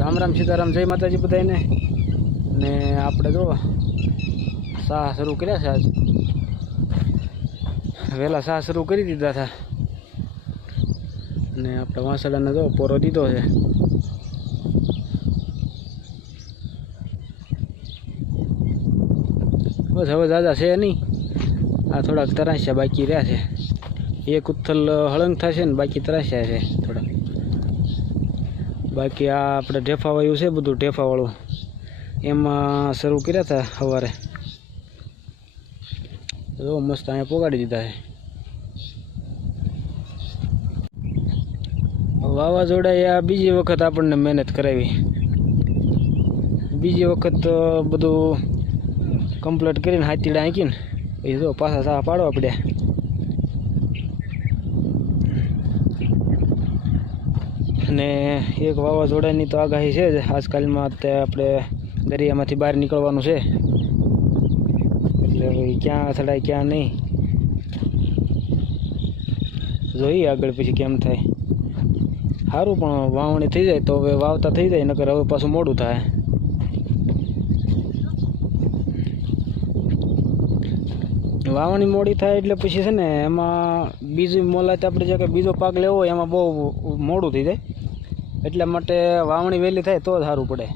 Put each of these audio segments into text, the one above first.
રામ રામ સીતારામ, જય માતાજી બધાને। ને આપણે જો સાહ શરૂ કર્યા છે। આજ વહેલા સાહ શરૂ કરી દીધા હતા ને આપણે વાસળાને જો પોરો દીધો છે। બસ હવે દાદા છે નહીં, આ થોડાક તરાસ્યા બાકી રહ્યા છે। એક ઉથલ હળંગ થશે ને બાકી તરાસ્યા છે થોડા। બાકી આ આપણે ઢેફા વાળું છે, બધું ઢેફાવાળું એમાં શરૂ કર્યા હતા સવારે। જો મસ્ત અહીંયા પોગાડી દીધા છે। વાવાઝોડાએ આ બીજી વખત આપણને મહેનત કરાવી। બીજી વખત બધું કમ્પ્લીટ કરીને હાથીડા આંકીને પછી જો પાછા સાહ પાડવા પડ્યા। અને એક વાવાઝોડાની તો આગાહી છે જ આજકાલમાં। તે આપણે દરિયામાંથી બહાર નીકળવાનું છે, એટલે ભાઈ ક્યાં અથડાય ક્યાં નહીં જોઈએ આગળ પછી કેમ થાય। સારું પણ વાવણી થઈ જાય તો હવે વાવતા થઈ જાય, નકર હવે પાછું મોડું થાય। વાવણી મોડી થાય એટલે પછી છે ને એમાં બીજી મોલાત આપણે જે કે બીજો પાક લેવો હોય એમાં બહુ મોડું થઈ જાય, એટલા માટે વાવણી વહેલી થાય તો જ સારું પડે।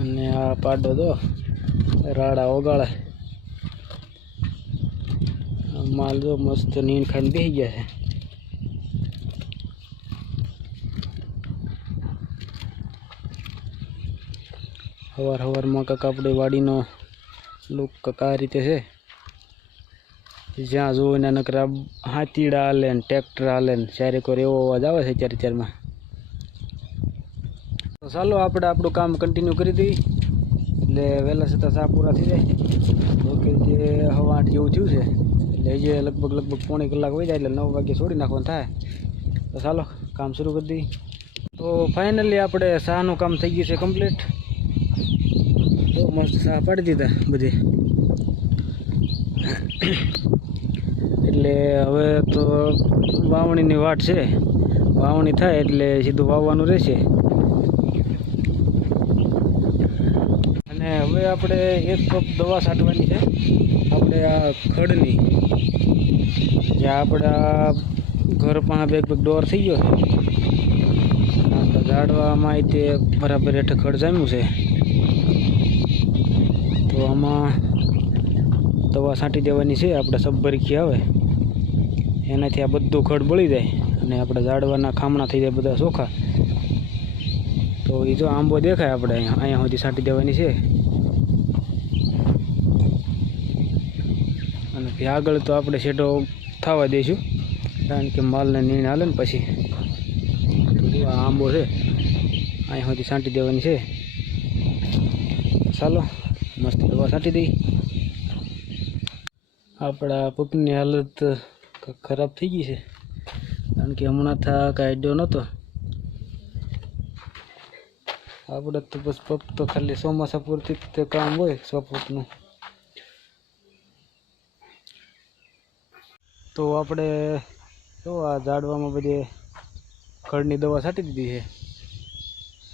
અને આ પાડો તો રાડા ઓગાળે, માલ જો મસ્ત નીંદ ખાઈને બેસી ગયા છે। સવારમાં કાંક આપણી વાડીનો લુક કાંક આ રીતે છે। જ્યાં જોવો એના નકરા હાથીડા હાલે ને ટ્રેક્ટર હાલે ને ચારે કોર એવો અવાજ આવે છે ચારમાં। તો ચાલો આપણે આપણું કામ કન્ટિન્યુ કરી દઈએ, એટલે વહેલા છતાં સા પૂરા થઈ જાય। ઓકે, જે 8:30 જેવું થયું છે, એટલે જે લગભગ પોણી કલાક વહી જાય એટલે 9 વાગે છોડી નાખવાનું થાય। તો ચાલો કામ શરૂ કરી દઈએ। તો ફાઇનલી આપણે સાનું કામ થઈ ગયું છે કમ્પ્લીટ। બહુ મસ્ત સાહ પાડી દીધા બધી, એટલે હવે તો વાવણીની વાટ છે। વાવણી થાય એટલે સીધું વાવવાનું રહેશે। અને હવે આપણે 1 કપ દવા છાંટવાની છે આપણે આ ખડની, જે આપણા ઘર પાસે બેગ ડોર થઈ ગયો છે। આપણા ઝાડવામાં તે બરાબર હેઠળ ખડ જામ્યું છે, તો આમાં દવા છાંટી દેવાની છે। આપણે સબભરખી આવે એનાથી આ બધું ખડ બળી જાય અને આપણા ઝાડવાના ખામણા થઈ જાય બધા ચોખ્ખા। તો એ જો આંબો દેખાય આપણે અહીંયા સુધી છાંટી દેવાની છે। અને આગળ તો આપણે શેઢો થવા દઈશું, કારણ કે માલને નીણ હાલે ને પછી। તો જો આ આંબો છે અહીંયા સુધી છાંટી દેવાની છે। ચાલો મસ્ત દવા છાંટી દઈ। આપણા પગની હાલત ખરાબ થઈ ગઈ છે, કારણ કે હમણાં કાંઈ આઈડિયો નહોતો આપણે તો બસ પગ તો ખાલી ચોમાસા પૂરતી જ કામ હોય 100 ફૂટનું। તો આપણે જો આ ઝાડવામાં બધે ખડની દવા છાંટી દીધી છે,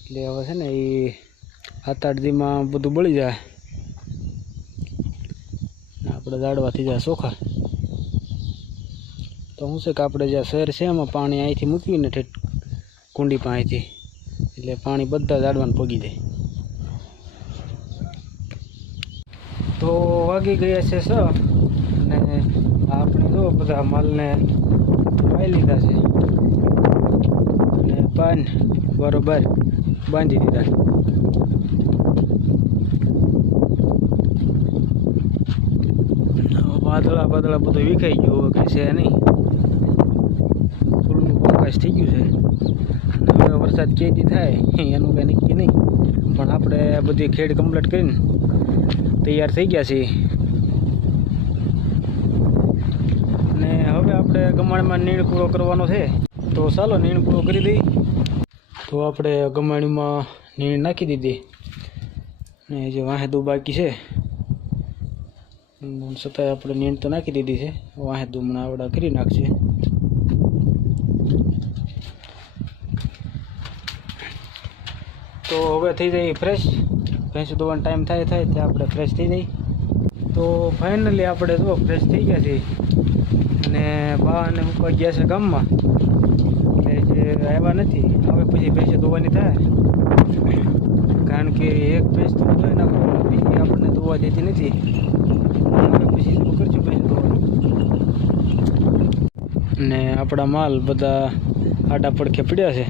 એટલે હવે છે ને એ 7-8 દીમાં બધું બળી જાય, આપણે ઝાડવા થઈ જાય ચોખ્ખા। તો શું છે કે આપણે જ્યાં શહેર છે એમાં પાણી અહીંથી મૂકવીને ઠેઠ કુંડી પાસેથી, એટલે પાણી બધા ઝાડવાને પગી જાય। તો વાગી ગયા છે 6 અને આપણે જો બધા માલને વાઈ લીધા છે અને પાન બરોબર બાંધી દીધા। વાદળા બધું વિખાઈ ગયું, હવે કંઈ છે નહીં, ફૂલનું પ્રકાશ થઈ ગયું છે। હવે વરસાદ કેદી થાય એનું કંઈ નક્કી નહીં, પણ આપણે બધી ખેડ કમ્પ્લીટ કરીને તૈયાર થઈ ગયા છીએ। અને હવે આપણે ગમાણમાં નીણ પૂરો કરવાનો છે, તો ચાલો નીણ પૂરો કરી દઈએ। તો આપણે ગમાણીમાં નીણ નાખી દીધી ને જે વાહેદું બાકી છે છતાંય આપણે નીણ તો નાખી દીધી છે। વાહેદું હમણાં આવડા કરી નાખશે। તો હવે થઈ જાય ફ્રેશ. ભેંસ દોવાનો ટાઈમ થાય ત્યાં આપણે ફ્રેશ થઈ જઈએ. તો ફાઇનલી આપણે જો ફ્રેશ થઈ ગયા છીએ અને બા અને મૂકવા ગયા છે ગામમાં. એટલે જે આવ્યા નથી, હવે પછી ભેંસ દોવાની થાય, કારણ કે એક ભેંસ તો ધોઈ નાખો, બીજી આપણને દોવા દેતી નથી. હવે પછી શું કરશું ભેંસ દોવાનું. ને આપણા માલ બધા આડા પડખે પડ્યા છે.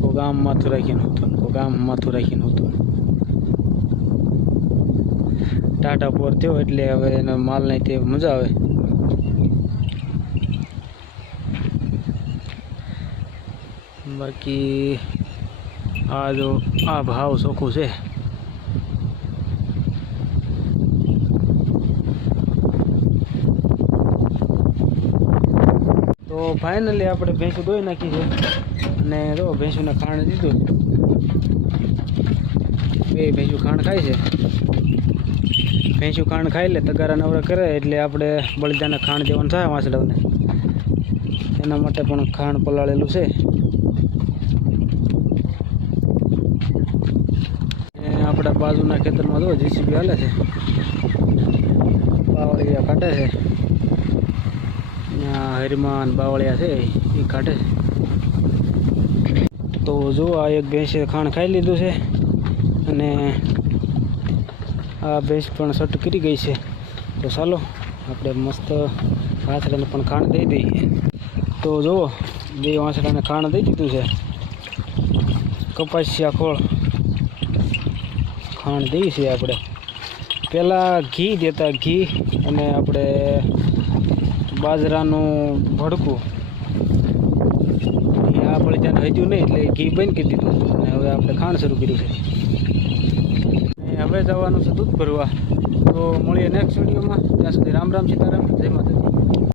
કોઈ ગામ માથું રાખીને હતું, કોઈ ગામ માથું રાખીને હતું. ટાટા પોર થયો એટલે હવે એનો માલ નહીં તે મજા આવે. બાકી આ જો આ ભાવ ચોખ્ખું છે. તો ફાઇનલી આપણે ભેંસું ધોઈ નાખી છે અને જો ભેંસુને ખાણ દીધું. બે ભેંસું ખાણ ખાય છે. ભેંસું ખાણ ખાઈ લે તગારા નવરા કરે એટલે આપણે બળદાને ખાણ દેવાનું થાય વાસડાઓને. એના માટે પણ ખાણ પલાળેલું છે. આપણા બાજુના ખેતરમાં જો જીસીબી હાલે છે, બાવળિયા કાઢે છે. ત્યાં હરિમાન બાવળિયા છે એ કાઢે છે. તો જો આ એક ભેંસે ખાણ ખાઈ લીધું છે અને આ ભેંસ પણ સટ કરી ગઈ છે. તો ચાલો આપણે મસ્ત વાછડાને પણ ખાણ દઈ દઈએ. તો જુઓ બે વાછડાને ખાણ દઈ દીધું છે. કપાસિયા ખોળ ખાણ દઈએ છીએ આપણે. પહેલાં ઘી દેતા, ઘી અને આપણે બાજરાનું ભડકું. આ બળજાને હજ્યું નહીં એટલે ઘી બંધ કરી દીધું અને હવે આપણે ખાણ શરૂ કર્યું છે. હવે જવાનું છે દૂધ ભરવા. તો મળીએ નેક્સ્ટ વિડીયોમાં. ત્યાં સુધી રામ રામ સીતારામ, જય માતાજી.